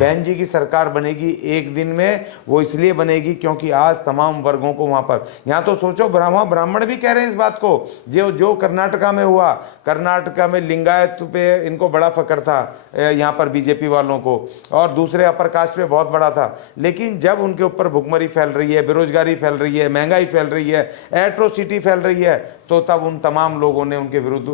बहन जी की सरकार बनेगी एक दिन में, वो इसलिए बनेगी क्योंकि आज तमाम वर्गों को वहाँ पर, यहाँ तो सोचो ब्राह्मण भी कह रहे हैं इस बात को, जो जो कर्नाटका में हुआ, कर्नाटका में लिंगायत पे इनको बड़ा फकर था, यहाँ पर बीजेपी वालों को, और दूसरे अपर कास्ट पे बहुत बड़ा था। लेकिन जब उनके ऊपर भुखमरी फैल रही है, बेरोजगारी फैल रही है, महंगाई फैल रही है, एट्रोसिटी फैल रही है, तो तब उन तमाम लोगों ने उनके विरुद्ध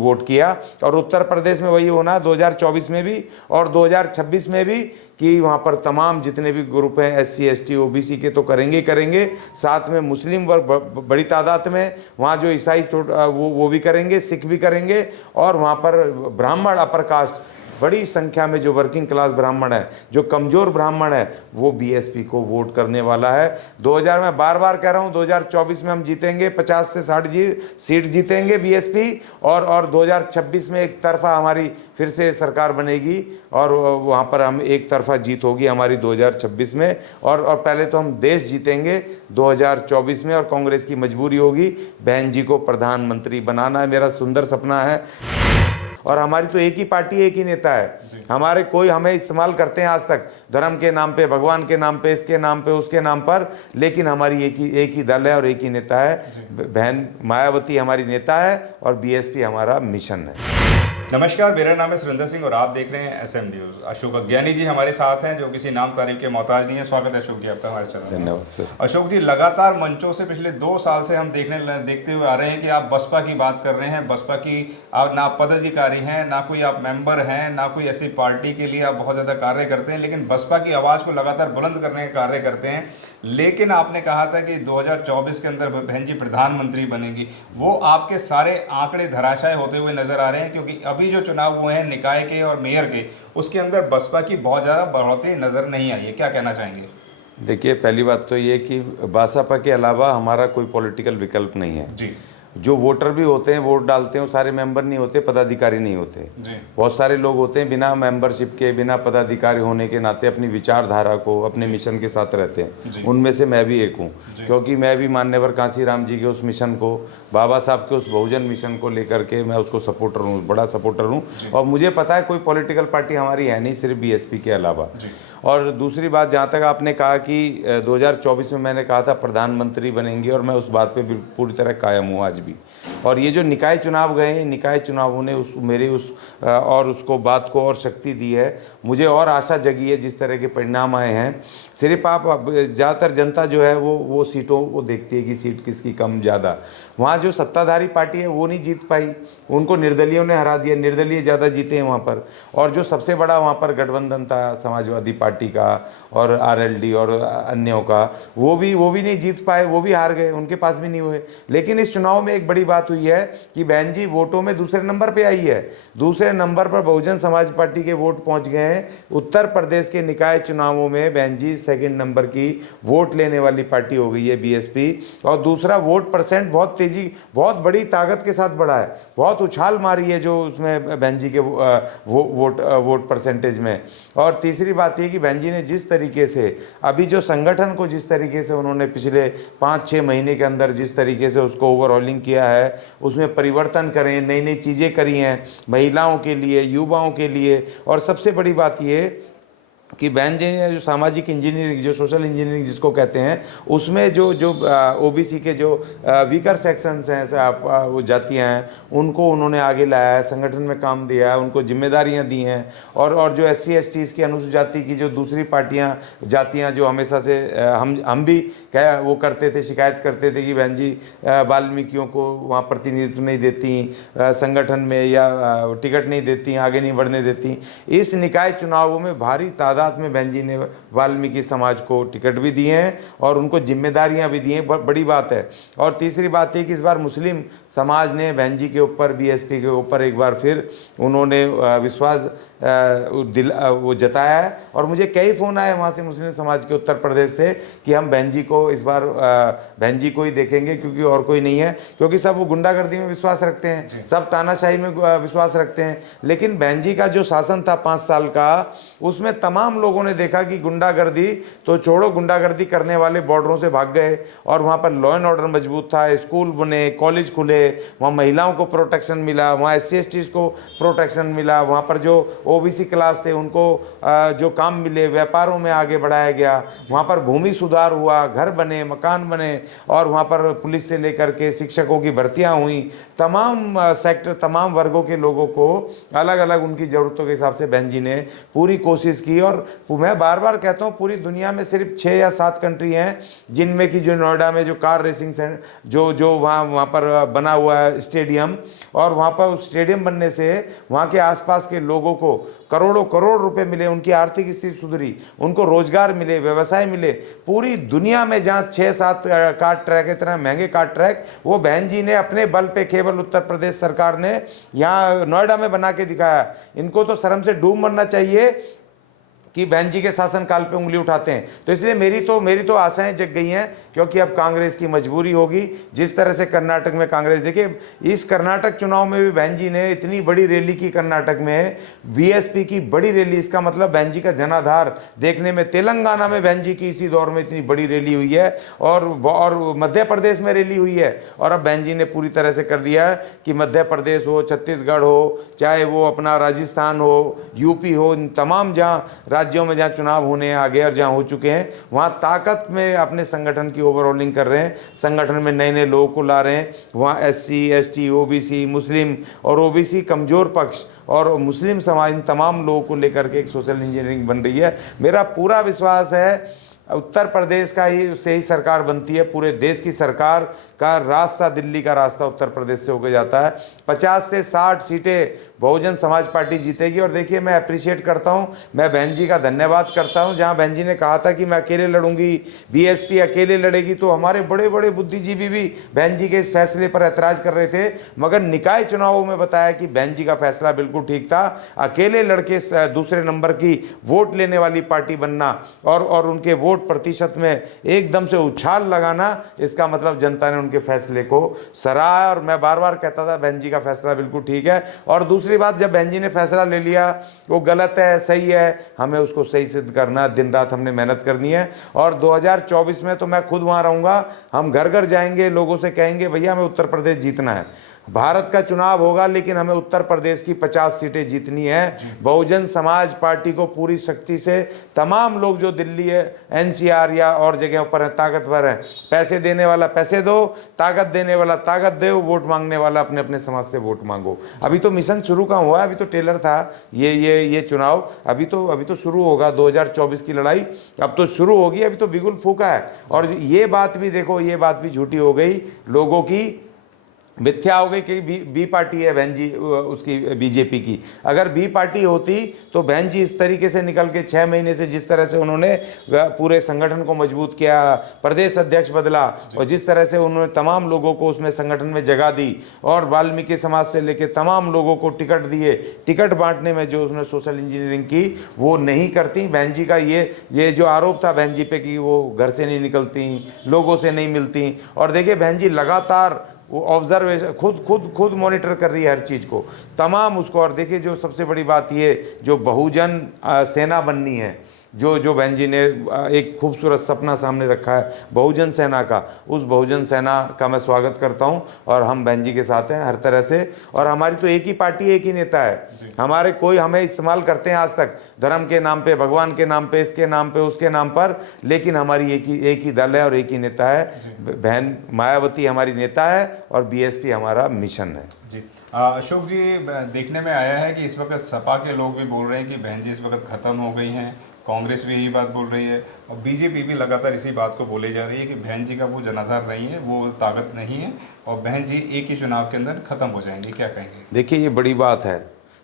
वोट किया। और उत्तर प्रदेश में वही होना 2024 में भी और 2026 में भी, कि वहाँ पर तमाम जितने भी ग्रुप हैं SC ST OBC के तो करेंगे ही करेंगे, साथ में मुस्लिम वर्ग बड़ी तादाद में, वहाँ जो ईसाई वो भी करेंगे, सिख भी करेंगे, और वहाँ पर ब्राह्मण अपर कास्ट बड़ी संख्या में जो वर्किंग क्लास ब्राह्मण है, जो कमज़ोर ब्राह्मण है, वो BSP को वोट करने वाला है। 2000 में बार बार कह रहा हूँ 2024 में हम जीतेंगे, 50 से 60 सीट जीतेंगे BSP, और 2026 में एक तरफा हमारी फिर से सरकार बनेगी, और वहाँ पर हम एक तरफा जीत होगी हमारी 2026 में, और पहले तो हम देश जीतेंगे 2024 में, और कांग्रेस की मजबूरी होगी बहन जी को प्रधानमंत्री बनाना है, मेरा सुंदर सपना है। और हमारी तो एक ही पार्टी, एक ही नेता है, हमारे कोई हमें इस्तेमाल करते हैं आज तक धर्म के नाम पे, भगवान के नाम पे, इसके नाम पे, उसके नाम पर, लेकिन हमारी एक ही दल है और एक ही नेता है। बहन मायावती हमारी नेता है और BSP हमारा मिशन है। नमस्कार, मेरा नाम है सुरेंद्र सिंह और आप देख रहे हैं SM न्यूज़। अशोक अज्ञानी जी हमारे साथ हैं, जो किसी नाम तारीफ के मोहताज नहीं है। स्वागत है अशोक जी आपका हमारे चैनल। धन्यवाद सर। अशोक जी, लगातार मंचों से पिछले 2 साल से हम देखते हुए आ रहे हैं कि आप बसपा की बात कर रहे हैं। बसपा की आप ना पदाधिकारी हैं, ना कोई आप मेंबर हैं, ना कोई ऐसी पार्टी के लिए आप बहुत ज़्यादा कार्य करते हैं, लेकिन बसपा की आवाज़ को लगातार बुलंद करने का कार्य करते हैं। लेकिन आपने कहा था कि 2024 के अंदर बहन जी प्रधानमंत्री बनेगी, वो आपके सारे आंकड़े धराशायी होते हुए नजर आ रहे हैं, क्योंकि अभी जो चुनाव हुए हैं निकाय के और मेयर के, उसके अंदर बसपा की बहुत ज़्यादा बढ़ोतरी नजर नहीं आई है। क्या कहना चाहेंगे? देखिए, पहली बात तो ये कि बसपा के अलावा हमारा कोई पॉलिटिकल विकल्प नहीं है जी। जो वोटर भी होते हैं, वोट डालते हैं, वो सारे मेंबर नहीं होते, पदाधिकारी नहीं होते। बहुत सारे लोग होते हैं बिना मेंबरशिप के, बिना पदाधिकारी होने के नाते अपनी विचारधारा को, अपने मिशन के साथ रहते हैं। उनमें से मैं भी एक हूँ, क्योंकि मैं भी मान्यवर कांसीराम जी के उस मिशन को, बाबा साहब के उस बहुजन मिशन को लेकर के मैं उसको सपोर्टर हूँ, बड़ा सपोर्टर हूँ। और मुझे पता है कोई पॉलिटिकल पार्टी हमारी है नहीं, सिर्फ BSP के अलावा। और दूसरी बात, जहाँ तक आपने कहा कि 2024 में मैंने कहा था प्रधानमंत्री बनेंगे, और मैं उस बात पे पूरी तरह कायम हूँ आज भी। और ये जो निकाय चुनाव गए हैं, निकाय चुनावों ने और उसको बात को और शक्ति दी है, मुझे और आशा जगी है जिस तरह के परिणाम आए हैं। सिर्फ आप ज़्यादातर जनता जो है वो सीटों को देखती है कि सीट किसकी कम ज़्यादा। वहाँ जो सत्ताधारी पार्टी है वो नहीं जीत पाई, उनको निर्दलीयों ने हरा दिया, निर्दलीय ज़्यादा जीते हैं वहाँ पर। और जो सबसे बड़ा वहाँ पर गठबंधन था समाजवादी पार्टी का और RLD और अन्यों का, वो भी नहीं जीत पाए, वो भी हार गए, उनके पास भी नहीं हुए। लेकिन इस चुनाव में एक बड़ी बात हुई है कि बहन जी वोटों में दूसरे नंबर पे आई है। दूसरे नंबर पर बहुजन समाज पार्टी के वोट पहुंच गए हैं। उत्तर प्रदेश के निकाय चुनावों में बहन जी सेकेंड नंबर की वोट लेने वाली पार्टी हो गई है BSP। और दूसरा, वोट परसेंट बहुत तेजी, बहुत बड़ी ताकत के साथ बढ़ा है, बहुत उछाल मारी है जो उसमें बहन जी के वोट परसेंटेज में। और तीसरी बात ये कि बहन जी ने जिस तरीके से अभी जो संगठन को, जिस तरीके से उन्होंने पिछले 5-6 महीने के अंदर जिस तरीके से उसको ओवरऑलिंग किया है, उसमें परिवर्तन करें, नई नई चीज़ें करी हैं महिलाओं के लिए, युवाओं के लिए। और सबसे बड़ी बात ये कि बहन जी ने जो सामाजिक इंजीनियरिंग, जो सोशल इंजीनियरिंग जिसको कहते हैं, उसमें जो OBC के जो वीकर सेक्शंस हैं, वो जातियाँ हैं, उनको उन्होंने आगे लाया है, संगठन में काम दिया है, उनको जिम्मेदारियां दी हैं। और जो SC STs की अनुसूचित जाति की जो दूसरी जातियां जो हमेशा से हम भी वो करते थे, शिकायत करते थे कि बहन जी वाल्मीकियों को वहाँ प्रतिनिधित्व नहीं देती, संगठन में या टिकट नहीं देती, आगे नहीं बढ़ने देती। इस निकाय चुनावों में भारी तादाद में बहन जी ने वाल्मीकि समाज को टिकट भी दिए हैं और उनको जिम्मेदारियां भी दी हैं, बड़ी बात है। और तीसरी बात ये कि इस बार मुस्लिम समाज ने बहन जी के ऊपर, BSP के ऊपर एक बार फिर उन्होंने विश्वास वो जताया है। और मुझे कई फ़ोन आए वहाँ से मुस्लिम समाज के उत्तर प्रदेश से कि हम बहन जी को इस बार बहन जी को ही देखेंगे, क्योंकि और कोई नहीं है, क्योंकि सब वो गुंडागर्दी में विश्वास रखते हैं, सब तानाशाही में विश्वास रखते हैं। लेकिन बहन जी का जो शासन था 5 साल का, उसमें तमाम लोगों ने देखा कि गुंडागर्दी तो छोड़ो, गुंडागर्दी करने वाले बॉर्डरों से भाग गए और वहाँ पर लॉ एंड ऑर्डर मजबूत था, स्कूल बने, कॉलेज खुले, वहाँ महिलाओं को प्रोटेक्शन मिला, वहाँ SC STs को प्रोटेक्शन मिला, वहाँ पर जो ओबीसी क्लास थे उनको जो काम मिले, व्यापारों में आगे बढ़ाया गया, वहाँ पर भूमि सुधार हुआ, घर बने, मकान बने, और वहाँ पर पुलिस से लेकर के शिक्षकों की भर्तियाँ हुई। तमाम सेक्टर, तमाम वर्गों के लोगों को अलग अलग उनकी ज़रूरतों के हिसाब से बहन जी ने पूरी कोशिश की। और मैं बार बार कहता हूँ, पूरी दुनिया में सिर्फ 6 या 7 कंट्री हैं जिनमें कि जो नोएडा में जो कार रेसिंग सेंटर जो वहाँ पर बना हुआ है स्टेडियम, और वहाँ पर उस स्टेडियम बनने से वहाँ के आसपास के लोगों को करोड़ों करोड़ रुपए मिले, उनकी आर्थिक स्थिति सुधरी, उनको रोजगार मिले, व्यवसाय मिले। पूरी दुनिया में जहाँ 6-7 कार्ट ट्रैक, इतना महंगे कार्ट ट्रैक, वो बहन जी ने अपने बल पे केवल उत्तर प्रदेश सरकार ने यहाँ नोएडा में बना के दिखाया। इनको तो शर्म से डूब मरना चाहिए कि बहन जी के शासनकाल पे उंगली उठाते हैं। तो इसलिए मेरी तो आशाएं जग गई हैं, क्योंकि अब कांग्रेस की मजबूरी होगी। जिस तरह से कर्नाटक में कांग्रेस, देखिए इस कर्नाटक चुनाव में भी बहन जी ने इतनी बड़ी रैली की, कर्नाटक में बीएसपी की बड़ी रैली। इसका मतलब बहन जी का जनाधार देखने में, तेलंगाना में बहन जी की इसी दौर में इतनी बड़ी रैली हुई है, और मध्य प्रदेश में रैली हुई है। और अब बहन जी ने पूरी तरह से कर दिया है कि मध्य प्रदेश हो, छत्तीसगढ़ हो, चाहे वो अपना राजस्थान हो, यूपी हो, इन तमाम जहाँ राज्यों में जहाँ चुनाव होने आगे और जहाँ हो चुके हैं, वहाँ ताकत में अपने संगठन की ओवरऑलिंग कर रहे हैं, संगठन में नए नए लोगों को ला रहे हैं। वहाँ एससी, एसटी, ओबीसी, मुस्लिम और ओबीसी कमज़ोर पक्ष और मुस्लिम समाज, इन तमाम लोगों को लेकर के एक सोशल इंजीनियरिंग बन रही है। मेरा पूरा विश्वास है उत्तर प्रदेश का ही से ही सरकार बनती है। पूरे देश की सरकार का रास्ता, दिल्ली का रास्ता उत्तर प्रदेश से होकर जाता है। 50 से 60 सीटें बहुजन समाज पार्टी जीतेगी। और देखिए, मैं अप्रिशिएट करता हूं, मैं बहन जी का धन्यवाद करता हूं। जहां बहन जी ने कहा था कि मैं अकेले लड़ूंगी, बीएसपी अकेले लड़ेगी, तो हमारे बड़े बड़े बुद्धिजीवी भी बहन जी के इस फैसले पर ऐतराज़ कर रहे थे। मगर निकाय चुनावों में बताया कि बहन जी का फैसला बिल्कुल ठीक था। अकेले लड़के दूसरे नंबर की वोट लेने वाली पार्टी बनना और उनके वोट प्रतिशत में एकदम से उछाल लगाना, इसका मतलब जनता ने उनके फैसले को सराहा। और मैं बार बार कहता था बहन जी का फैसला बिल्कुल ठीक है। और दूसरी बात, जब बहन जी ने फैसला ले लिया, वो गलत है, सही है, हमें उसको सही सिद्ध करना, दिन रात हमने मेहनत करनी है। और 2024 में तो मैं खुद वहाँ रहूँगा, हम घर घर जाएंगे, लोगों से कहेंगे भैया हमें उत्तर प्रदेश जीतना है। भारत का चुनाव होगा, लेकिन हमें उत्तर प्रदेश की 50 सीटें जीतनी है। बहुजन समाज पार्टी को पूरी शक्ति से तमाम लोग जो दिल्ली है, एनसीआर या और जगहों पर हैं, ताकतवर हैं, पैसे देने वाला पैसे दो, ताकत देने वाला ताकत दो, वोट मांगने वाला अपने अपने समाज से वोट मांगो। अभी तो मिशन शुरू का हुआ है, अभी तो टेलर था ये चुनाव, अभी तो शुरू होगा 2024 की लड़ाई, अब तो शुरू होगी, अभी तो बिगुल फूका है। और ये बात भी देखो, ये बात भी झूठी हो गई, लोगों की मिथ्या हो गई कि बी पार्टी है बहन जी उसकी, बीजेपी की। अगर बी पार्टी होती तो बहन जी इस तरीके से निकल के 6 महीने से, जिस तरह से उन्होंने पूरे संगठन को मजबूत किया, प्रदेश अध्यक्ष बदला, और जिस तरह से उन्होंने तमाम लोगों को उसमें संगठन में जगह दी, और वाल्मीकि समाज से लेकर तमाम लोगों को टिकट दिए, टिकट बांटने में जो उसने सोशल इंजीनियरिंग की, वो नहीं करती। बहन जी का ये जो आरोप था बहन जी पे कि वो घर से नहीं निकलती, लोगों से नहीं मिलती, और देखिए बहन जी लगातार वो ऑब्जर्वेशन खुद मॉनिटर कर रही है हर चीज़ को, तमाम उसको। और देखिए, जो सबसे बड़ी बात ये, जो बहुजन सेना बननी है, जो बहन जी ने एक खूबसूरत सपना सामने रखा है बहुजन सेना का, उस बहुजन सेना का मैं स्वागत करता हूं। और हम बहन जी के साथ हैं हर तरह से। और हमारी तो एक ही पार्टी, एक ही नेता है। हमारे कोई हमें इस्तेमाल करते हैं आज तक धर्म के नाम पे, भगवान के नाम पे, इसके नाम पे, उसके नाम पर, लेकिन हमारी एक ही दल है और एक ही नेता है। बहन मायावती हमारी नेता है और बीएसपी हमारा मिशन है। जी अशोक जी, देखने में आया है कि इस वक्त सपा के लोग भी बोल रहे हैं कि बहन जी इस वक्त ख़त्म हो गई हैं, कांग्रेस भी यही बात बोल रही है, और बीजेपी भी लगातार इसी बात को बोले जा रही है कि बहन जी का वो जनाधार नहीं है, वो ताकत नहीं है, और बहन जी एक ही चुनाव के अंदर ख़त्म हो जाएंगी। क्या कहेंगे? देखिए, ये बड़ी बात है।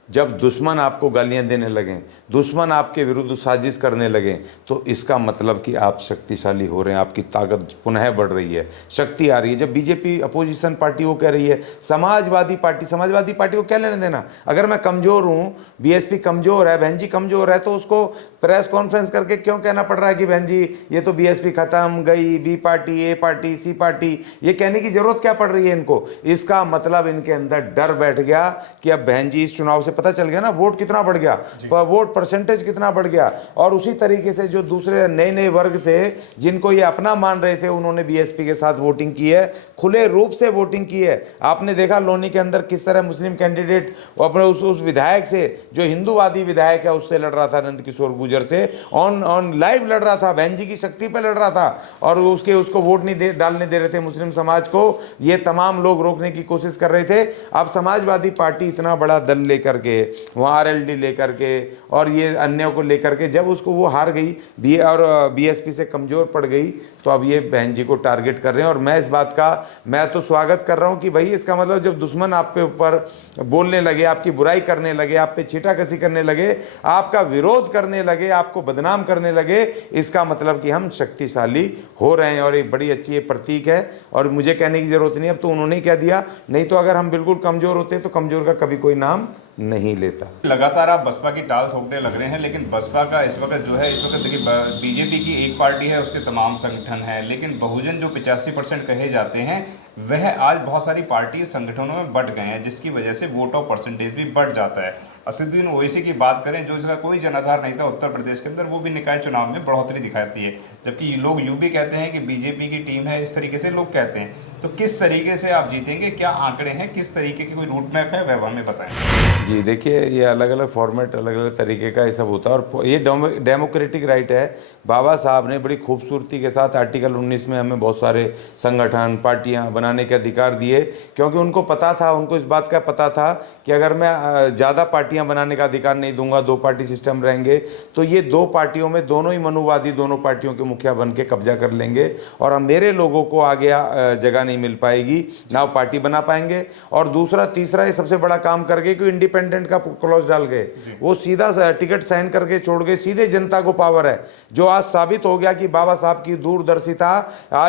जब दुश्मन आपको गालियां देने लगें, दुश्मन आपके विरुद्ध साजिश करने लगें, तो इसका मतलब कि आप शक्तिशाली हो रहे हैं, आपकी ताकत पुनः बढ़ रही है, शक्ति आ रही है। जब बीजेपी अपोजिशन पार्टी वो कह रही है, समाजवादी पार्टी को क्या लेने देना? अगर मैं कमज़ोर हूँ, बीएसपी कमज़ोर है, बहन जी कमज़ोर है, तो उसको प्रेस कॉन्फ्रेंस करके क्यों कहना पड़ रहा है कि बहन जी ये तो बीएसपी खत्म गई, बी पार्टी, ए पार्टी, सी पार्टी, ये कहने की जरूरत क्या पड़ रही है इनको? इसका मतलब इनके अंदर डर बैठ गया कि अब बहन जी इस चुनाव से पता चल गया ना वोट कितना बढ़ गया, वोट परसेंटेज कितना बढ़ गया। और उसी तरीके से जो दूसरे नए नए वर्ग थे जिनको ये अपना मान रहे थे, उन्होंने बीएसपी के साथ वोटिंग की है, खुले रूप से वोटिंग की है। आपने देखा लोनी के अंदर किस तरह मुस्लिम कैंडिडेट अपने उस विधायक से, जो हिंदूवादी विधायक है, उससे लड़ रहा था, नंद किशोर गुर्जर से ऑन लाइव लड़ रहा था, बहन जी की शक्ति पे लड़ रहा था, और उसको वोट नहीं डालने दे रहे थे मुस्लिम समाज को। ये तमाम लोग रोकने की कोशिश कर रहे थे। अब समाजवादी पार्टी इतना बड़ा दल लेकर के, वहाँ आरएलडी लेकर के और ये अन्य को लेकर के, जब उसको वो हार गई और बीएसपी से कमज़ोर पड़ गई, तो अब ये बहन जी को टारगेट कर रहे हैं। और मैं इस बात का मैं तो स्वागत कर रहा हूँ कि भाई इसका मतलब जब दुश्मन आप पे ऊपर बोलने लगे, आपकी बुराई करने लगे, आप पे छीटाकसी करने लगे, आपका विरोध करने लगे, आपको बदनाम करने लगे, इसका मतलब कि हम शक्तिशाली हो रहे हैं। और एक बड़ी अच्छी ये प्रतीक है, और मुझे कहने की ज़रूरत नहीं, अब तो उन्होंने कह दिया। नहीं तो अगर हम बिल्कुल कमज़ोर होते तो कमज़ोर का कभी कोई नाम नहीं लेता। लगातार आप बसपा की टाल ठोकने लग रहे हैं, लेकिन बसपा का इस वक्त जो है, इस वक्त देखिए बीजेपी की एक पार्टी है, उसके तमाम संगठन हैं, लेकिन बहुजन जो 85% कहे जाते हैं, वह आज बहुत सारी पार्टी संगठनों में बट गए हैं, जिसकी वजह से वोट ऑफ परसेंटेज भी बढ़ जाता है। असदुद्दीन ओवैसी की बात करें, जो इसका कोई जनाधार नहीं था उत्तर प्रदेश के अंदर, वो भी निकाय चुनाव में बढ़ोतरी दिखाती है, जबकि लोग यूं भी कहते हैं कि बीजेपी की टीम है, इस तरीके से लोग कहते हैं। तो किस तरीके से आप जीतेंगे, क्या आंकड़े हैं, किस तरीके की कोई रूट मैप है, वह हमें बताएं। जी देखिए, ये अलग अलग फॉर्मेट, अलग अलग तरीके का ये सब होता है, और ये डेमोक्रेटिक राइट है। बाबा साहब ने बड़ी खूबसूरती के साथ आर्टिकल 19 में हमें बहुत सारे संगठन, पार्टियां बनाने के अधिकार दिए, क्योंकि उनको पता था, उनको इस बात का पता था कि अगर मैं ज़्यादा पार्टियां बनाने का अधिकार नहीं दूंगा, 2 पार्टी सिस्टम रहेंगे, तो ये 2 पार्टियों में दोनों ही मनुवादी, दोनों पार्टियों के मुखिया बन के कब्जा कर लेंगे, और हम मेरे लोगों को आगे जगह नहीं मिल पाएगी, ना वो पार्टी बना पाएंगे। और दूसरा तीसरा ये सबसे बड़ा काम कर गए कि इंडिपेंडेंट का क्लॉज डाल गए, वो सीधा टिकट साइन करके छोड़ गए, सीधे जनता को पावर है। जो आज साबित हो गया कि बाबा साहब की दूरदर्शिता,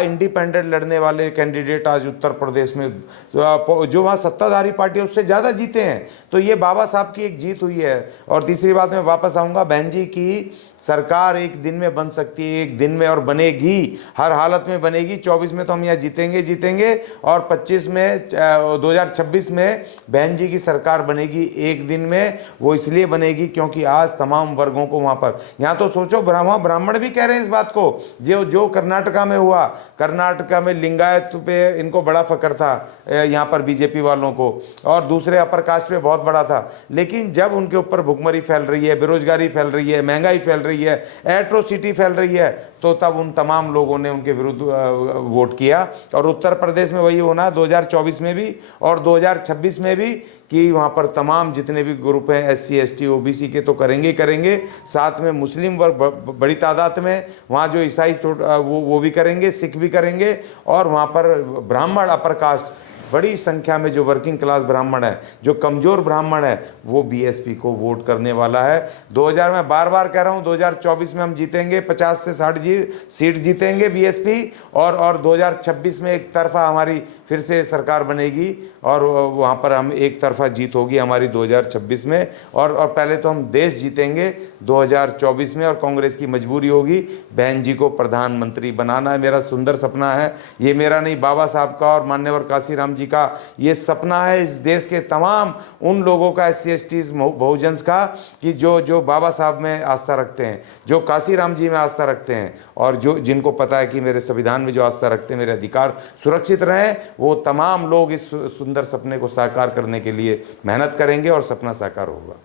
इंडिपेंडेंट लड़ने वाले कैंडिडेट आज उत्तर प्रदेश में जो वहाँ सत्ताधारी पार्टी है उससे ज़्यादा जीते हैं, तो ये बाबा साहब की एक जीत हुई है। और तीसरी बात मैं वापस आऊँगा, बहन जी की सरकार एक दिन में बन सकती है, एक दिन में, और बनेगी, हर हालत में बनेगी। 24 में तो हम यहाँ जीतेंगे, और 25 में 2026 में बहन जी की सरकार बनेगी एक दिन में। वो इसलिए बनेगी क्योंकि आज तमाम वर्गों को वहाँ पर, यहाँ तो सोचो ब्राह्मण भी कह रहे हैं इस बात को, जो कर्नाटका में हुआ, कर्नाटका में लिंगायत पे इनको बड़ा फकर था, यहाँ पर बीजेपी वालों को, और दूसरे अपर कास्ट पे बहुत बड़ा था। लेकिन जब उनके ऊपर भुखमरी फैल रही है, बेरोजगारी फैल रही है, महंगाई फैल रही है, एट्रोसिटी फैल रही है, तो तब उन तमाम लोगों ने उनके विरुद्ध वोट किया। और उत्तर प्रदेश में वही होना 2024 में भी और 2026 में भी, कि वहाँ पर तमाम जितने भी ग्रुप हैं, SC ST OBC के, तो करेंगे, साथ में मुस्लिम वर्ग बड़ी तादाद में, वहाँ जो ईसाई वो भी करेंगे, सिख भी करेंगे, और वहाँ पर ब्राह्मण अपर कास्ट बड़ी संख्या में, जो वर्किंग क्लास ब्राह्मण है, जो कमज़ोर ब्राह्मण है, वो बीएसपी को वोट करने वाला है। 2000 में बार बार कह रहा हूँ, 2024 में हम जीतेंगे, 50 से 60 सीट जीतेंगे बीएसपी, और 2026 में एक तरफा हमारी फिर से सरकार बनेगी, और वहाँ पर हम एक तरफा जीत होगी हमारी 2026 में। और पहले तो हम देश जीतेंगे 2024 में, और कांग्रेस की मजबूरी होगी बहन जी को प्रधानमंत्री बनाना है। मेरा सुंदर सपना है, ये मेरा नहीं, बाबा साहब का और मान्यवर काशीराम जी का ये सपना है, इस देश के तमाम उन लोगों का, SC ST बहुजन्स का, कि जो बाबा साहब में आस्था रखते हैं, जो काशीराम जी में आस्था रखते हैं, और जिनको पता है कि मेरे संविधान में जो आस्था रखते हैं, मेरे अधिकार सुरक्षित रहें, वो तमाम लोग इस सुंदर सपने को साकार करने के लिए मेहनत करेंगे, और सपना साकार होगा।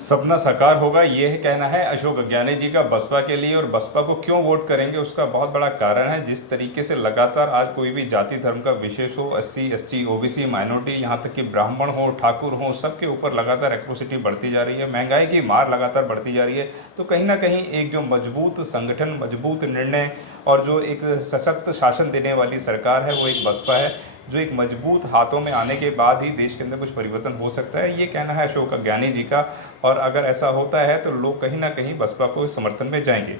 सपना साकार होगा, ये कहना है अशोक अज्ञानी जी का बसपा के लिए। और बसपा को क्यों वोट करेंगे, उसका बहुत बड़ा कारण है, जिस तरीके से लगातार आज कोई भी जाति धर्म का विशेष हो, SC ST OBC माइनॉरिटी, यहाँ तक कि ब्राह्मण हो, ठाकुर हो, सबके ऊपर लगातार एट्रोसिटी बढ़ती जा रही है, महंगाई की मार लगातार बढ़ती जा रही है। तो कहीं ना कहीं एक जो मजबूत संगठन, मजबूत निर्णय, और जो एक सशक्त शासन देने वाली सरकार है, वो एक बसपा है, जो एक मजबूत हाथों में आने के बाद ही देश के अंदर कुछ परिवर्तन हो सकता है, ये कहना है अशोक अज्ञानी जी का। और अगर ऐसा होता है तो लोग कहीं ना कहीं बसपा को समर्थन में जाएंगे।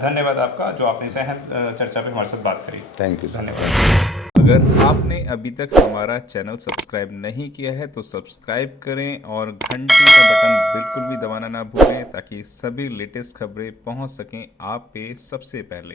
धन्यवाद आपका, जो आपने सहन चर्चा पे हमारे साथ बात करी। थैंक यू, धन्यवाद। अगर आपने अभी तक हमारा चैनल सब्सक्राइब नहीं किया है तो सब्सक्राइब करें, और घंटी का बटन बिल्कुल भी दबाना ना भूलें, ताकि सभी लेटेस्ट खबरें पहुंच सकें आप पे सबसे पहले।